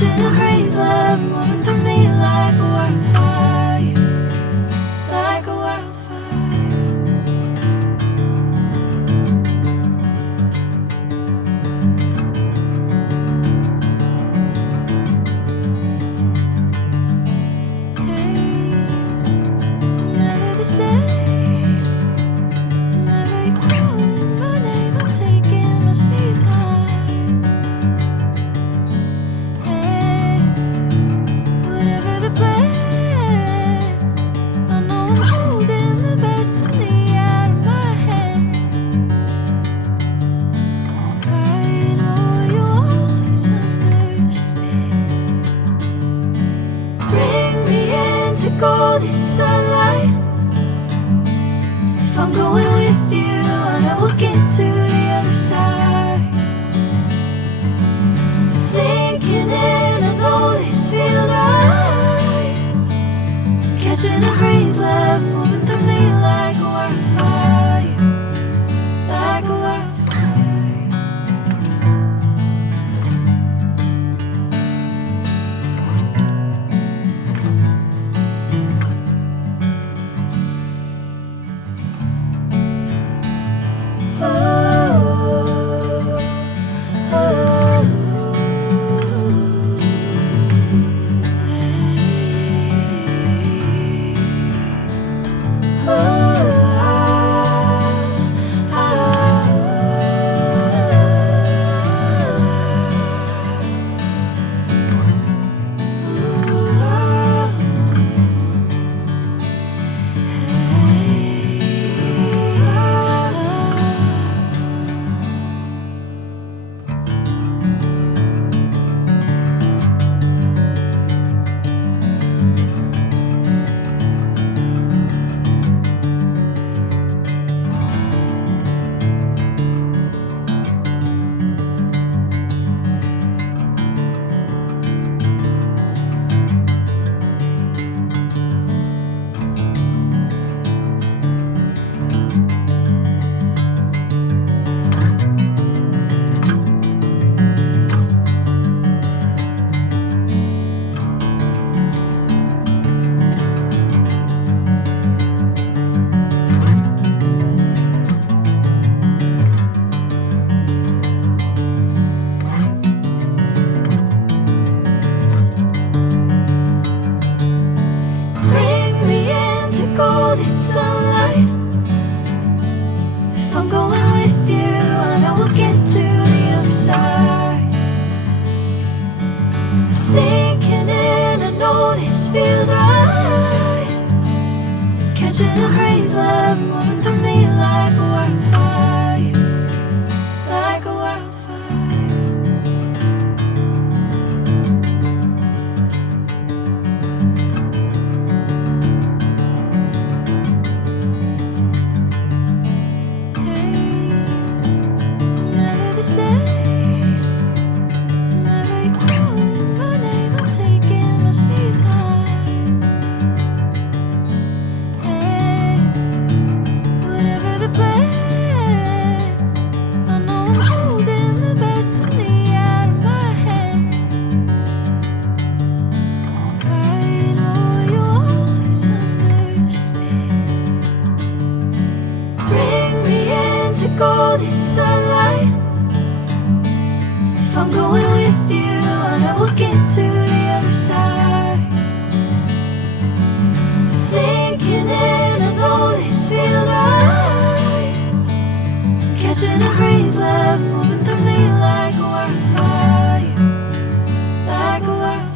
Catching a breeze, love moving through me like a wildfire, like a wildfire. Hey, I'm never the same. Whenever you're calling my name, I'm taking my sweet time. Hey, whatever the plan, I know I'm holding the best of me out of my head. I know you always understand. Bring me into golden sunlight. If I'm going with you, I know we'll get to the other side. Sinking in, I know this feels right. Catching a breeze, love moving through me like a wildfire, like a wildfire. Bring me into golden sunlight. If I'm going with you, I know we'll get to the other side. Sinking in, I know this feels right. Catching a breeze, love moving through me like a wildfire, like a wildfire. Hey, I'm never the same. Whenever you're calling my name, I'm taking my sweet time. Hey, whatever the plan, I know I'm holding the best of me out of my head. I know you always understand. Bring me into golden sunlight. If I'm going with you, I know we'll get to the other side. Sinking in, I know this feels right. Catching a breeze, love moving through me like a wildfire, like a wildfire.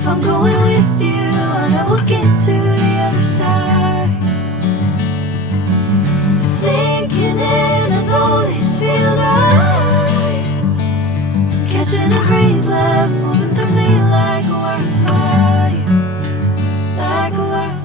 If I'm going with you, I know we'll get to the other side. Sinking in, I know this feels right. Catching a breeze, love moving through me like a wildfire, like a wildfire.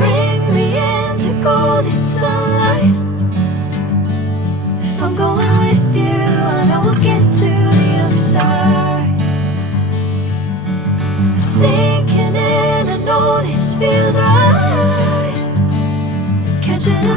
Bring me into golden sunlight. If I'm going with you, I know we'll get to the other side. Sinking in, I know this feels right. Catching a